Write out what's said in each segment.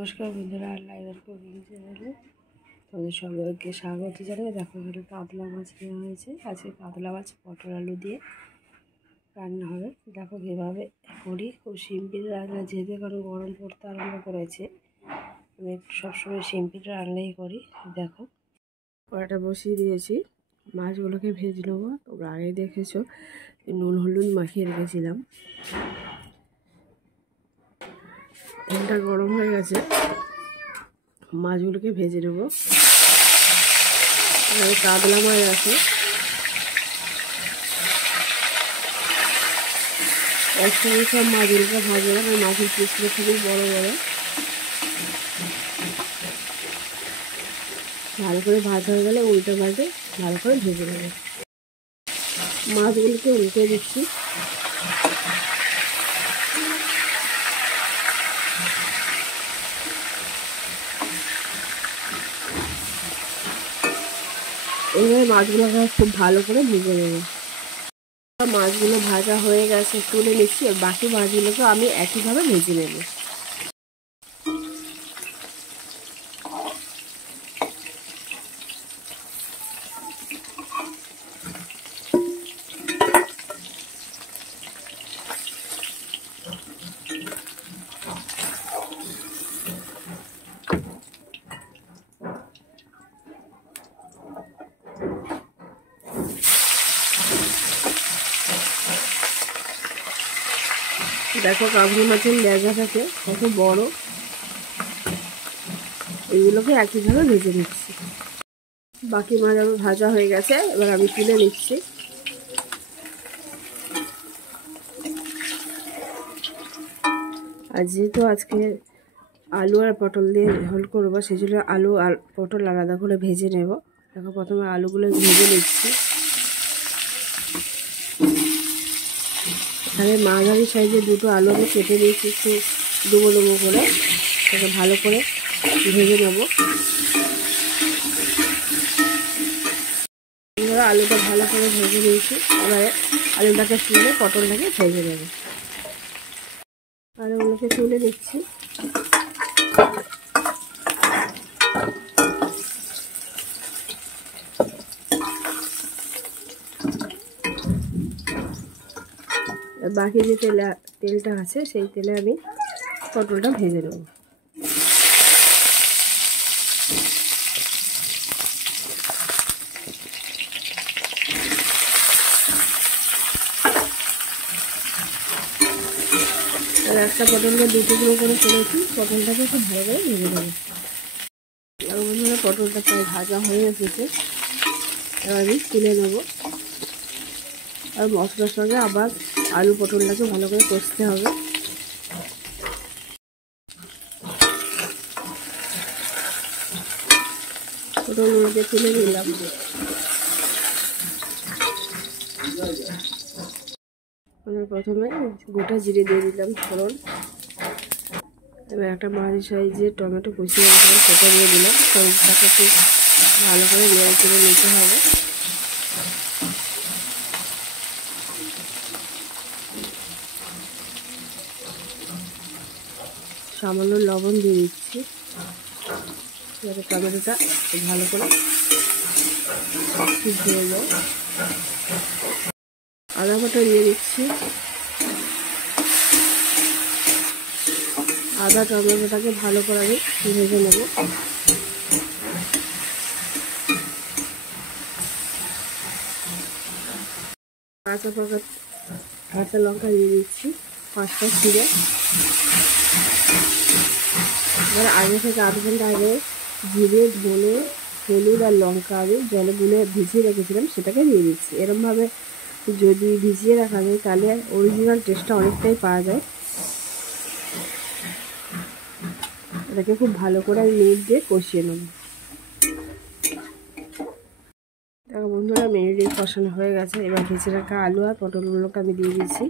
নমস্কার বন্ধুরা, লাইভার কুকিং চ্যানেলে তোমাদের সবাইকে স্বাগত জানাই। দেখো এখানে কাতলা মাছ নেওয়া হয়েছে। আজকে কাতলা মাছ পটল আলু দিয়ে রান্না হবে। দেখো কীভাবে করি, খুব সিম্পল রান্না, যেহেতু এখন গরম পড়তে আরম্ভ করেছে। আমি একটু সবসময় সিম্পল রান্নাই করি। দেখো কড়াটা বসিয়ে দিয়েছি, মাছগুলোকে ভেজে নেবো। তোমরা আগে দেখেছো নুন হলুদ মাখিয়ে রেখেছিলাম। তেলটা গরম হয়ে গেছে, মাছগুলোকে ভেজে নেব। কাতলা মাছ আছে, একসঙ্গে সব মাছগুলোকে ভাজবো। আর মাছের পিসগুলো খুবই বড় বড়, ভালো করে ভাজা হয়ে গেলে উল্টে পাল্টে ভালো করে ভেজে নেব। মাছগুলোকে উল্টে দিচ্ছি। এইভাবে মাছগুলোকে খুব ভালো করে ভেজে নেব। মাছগুলো ভাজা হয়ে গেছে, তুলে নিচ্ছি। আর বাকি মাছগুলোকে আমি একইভাবে ভেজে নেব। দেখো কাবলি মাছের লেজা থাকে কত বড়, এইগুলোকে একইভাবে ভেজে নিচ্ছি। বাকি মাছ আমার ভাজা হয়ে গেছে, এবার আমি তুলে নিচ্ছি। আর যেহেতু আজকে আলু আর পটল দিয়ে ঝোল করবো, সেই জন্য আলু আর পটল আলাদা করে ভেজে নেব। দেখো প্রথমে আলুগুলো ভেজে নিচ্ছি। এখানে মাঝারি সাইজের দুটো আলু আমি কেটে নিয়েছি, একটু ডুবো ডুবো করে। তাকে ভালো করে ভেজে নেব। আলুটা ভালো করে ভেজে নিয়েছি, এবারে আলুটাকে তুলে পটলটাকে ভেজে নেব। আলুগুলোকে তুলে নিচ্ছি। বাকি যে তেলটা আছে, সেই তেলে আমি পটলটা ভেজে নেব। আর একটা পটলকে দু টুকরো করে ফেলেছি, পটলটাকে খুব ভালো করে ভেজে দেবো। আর বন্ধুরা পটলটা প্রায় ভাজা হয়ে এসেছে, এবার আমি তুলে নেব। আর মশলার সঙ্গে আবার আলু পটলটাকে ভালো করে কষতে হবে। পটলগুলোকে তুলে নিলাম। প্রথমে গোটা জিরে দিয়ে দিলাম ফোড়ন। এবার একটা মাঝারি সাইজের টমেটো কুচিয়ে রেখেছিলাম, সেটা দিয়ে দিলাম। সবটাকে খুব ভালো করে নেড়ে চেড়ে নিতে হবে। সামান্য লবণ দিয়ে দিচ্ছি, যাতে টমেটোটা ভালো করে সিদ্ধ হয়ে যায়। আদা বাটা দিয়ে দিচ্ছি। আদা টমেটোটাকে ভালো করে আমি ভেজে নেব। কাঁচা লঙ্কা দিয়ে দিচ্ছি 5টা ছিঁড়ে। এবার আগে থেকে আধ ঘন্টা আগে জিরে ধনে হলুদ আর লঙ্কা আমি জলে গুলে ভিজিয়ে রেখেছিলাম, সেটাকে দিয়ে দিচ্ছি। এরমভাবে যদি ভিজিয়ে রাখা যায় তাহলে অরিজিনাল টেস্টটা অনেকটাই পাওয়া যায়। এটাকে খুব ভালো করে আমি মিনিট দিয়ে কষিয়ে নেব। দেখো বন্ধুরা মিনিট দিয়ে কষানো হয়ে গেছে। এবার ভেজে রাখা আলু আর পটলগুলোকে আমি দিয়ে দিচ্ছি।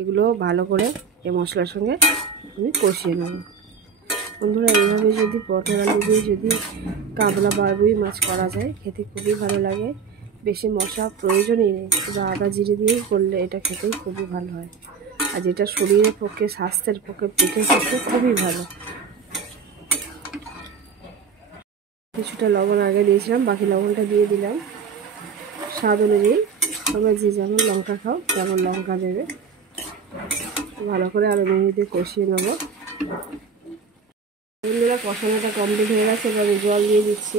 এগুলো ভালো করে এই মশলার সঙ্গে আমি কষিয়ে নেব। বন্ধুরা এইভাবে যদি পটল আলু দিয়ে যদি কাতলা বা রুই মাছ করা যায়, খেতে খুবই ভালো লাগে। বেশি মশলা প্রয়োজনই নেই, শুধু আদা জিরে দিয়েই করলে এটা খেতেই খুবই ভালো হয়। আর যেটা শরীরের পক্ষে, স্বাস্থ্যের পক্ষে, পেটের পক্ষে খুবই ভালো। কিছুটা লবণ আগে দিয়েছিলাম, বাকি লবণটা দিয়ে দিলাম। স্বাদ অনুযায়ী তোমরা যে যেমন লঙ্কা খাও তেমন লঙ্কা দেবে। ভালো করে আরও মেহেদি কষিয়ে নেব। বন্ধুরা কষানোটা কমপ্লিট হয়ে গেছে, এবারে জল দিয়ে দিচ্ছি।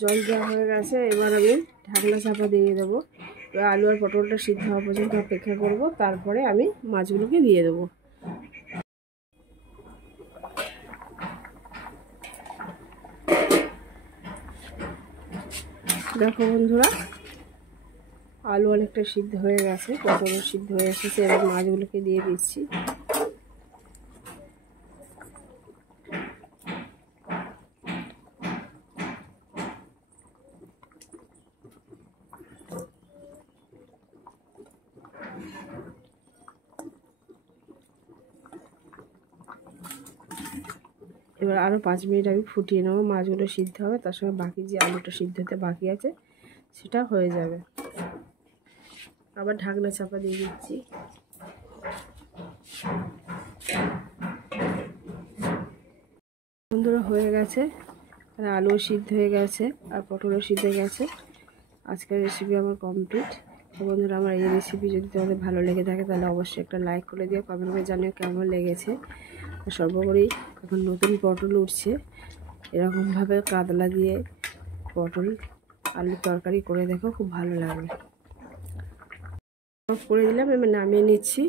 জল দেওয়া হয়ে গেছে, এবার আমি ঢাকনা চাপা দিয়ে দেবো। এবার আলু আর পটলটা সিদ্ধ হওয়া পর্যন্ত অপেক্ষা করব, তারপরে আমি মাছগুলোকে দিয়ে দেবো। দেখো বন্ধুরা, আলু অনেকটা সিদ্ধ হয়ে গেছে, পটলও সিদ্ধ হয়ে এসেছে, এবার মাছগুলোকে দিয়ে দিচ্ছি। এবার আরও 5 মিনিট আমি ফুটিয়ে নেবো, মাছগুলো সিদ্ধ হবে, তার সঙ্গে বাকি যে আলুটা সিদ্ধ হতে বাকি আছে সেটা হয়ে যাবে। আবার ঢাকনা চাপা দিয়ে দিচ্ছি। বন্ধুরা হয়ে গেছে, আর আলুও সিদ্ধ হয়ে গেছে আর পটলও সিদ্ধ হয়ে গেছে। আজকের রেসিপি আমার কমপ্লিট। তো বন্ধুরা, আমার এই রেসিপি যদি তোমাদের ভালো লেগে থাকে তাহলে অবশ্যই একটা লাইক করে দিও, কমেন্ট করে জানিও কেমন লেগেছে। আর সর্বোপরি এখন নতুন পটল উঠছে, এরকমভাবে কাতলা দিয়ে পটল আলুর তরকারি করে দেখো, খুব ভালো লাগবে। করে দিলাম, এবার নামিয়ে নিচ্ছি।